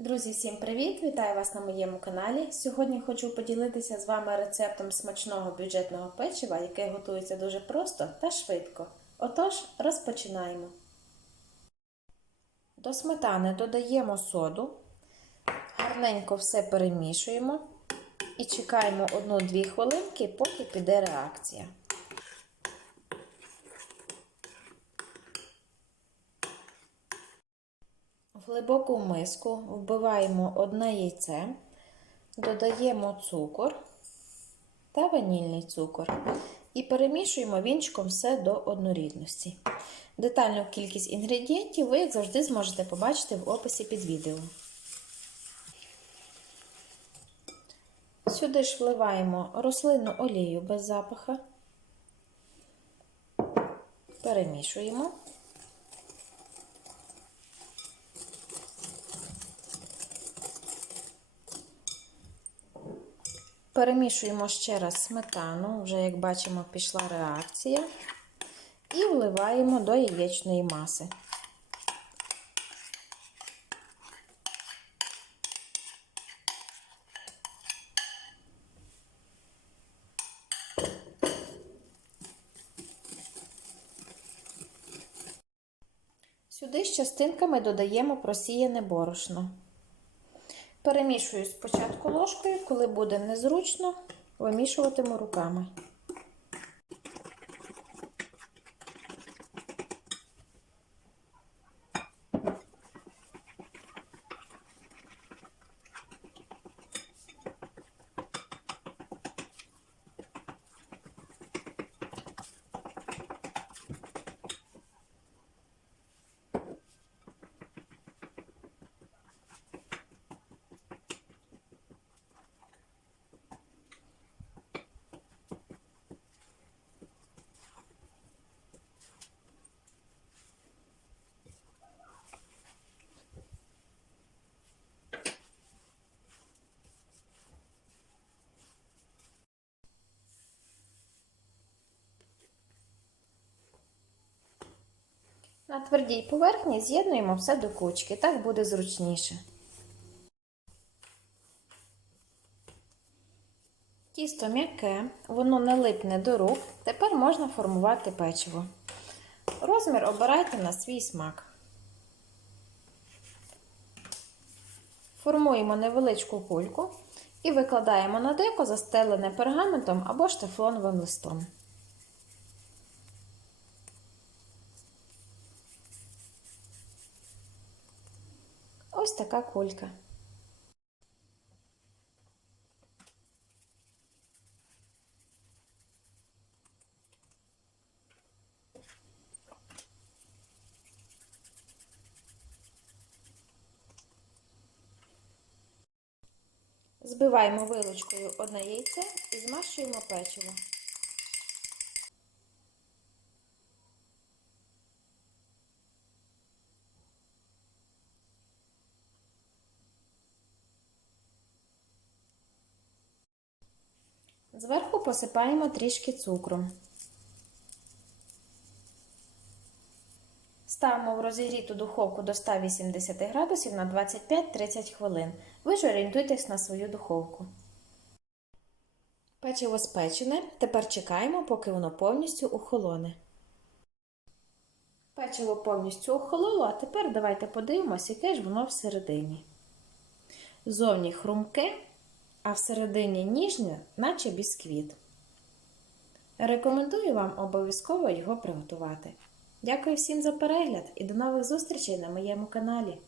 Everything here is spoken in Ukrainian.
Друзі, всім привіт! Вітаю вас на моєму каналі. Сьогодні хочу поділитися з вами рецептом смачного бюджетного печива, яке готується дуже просто та швидко. Отож, розпочинаємо. До сметани додаємо соду, гарненько все перемішуємо і чекаємо 1-2 хвилинки, поки піде реакція. Глибоку миску вбиваємо одне яйце, додаємо цукор та ванільний цукор і перемішуємо вінчиком все до однорідності. Детальну кількість інгредієнтів ви, як завжди, зможете побачити в описі під відео. Сюди ж вливаємо рослинну олію без запаха, перемішуємо. Перемішуємо ще раз сметану, вже, як бачимо, пішла реакція, і вливаємо до яєчної маси. Сюди з частинками додаємо просіяне борошно. Перемішую спочатку ложкою, коли буде незручно, вимішуватиму руками. На твердій поверхні з'єднуємо все до кучки, так буде зручніше. Тісто м'яке, воно не липне до рук, тепер можна формувати печиво. Розмір обирайте на свій смак. Формуємо невеличку кульку і викладаємо на деко застелене пергаментом або ж тефлоновим листом. Ось така кулька. Збиваємо вилочкою одне яйце і змащуємо печиво. Зверху посипаємо трішки цукру. Ставимо в розігріту духовку до 180 градусів на 25-30 хвилин. Ви ж орієнтуйтесь на свою духовку. Печиво спечене. Тепер чекаємо, поки воно повністю охолоне. Печиво повністю охололо, а тепер давайте подивимося, яке ж воно всередині. Зовні хрумке, а всередині ніжне, наче бісквіт. Рекомендую вам обов'язково його приготувати. Дякую всім за перегляд і до нових зустрічей на моєму каналі.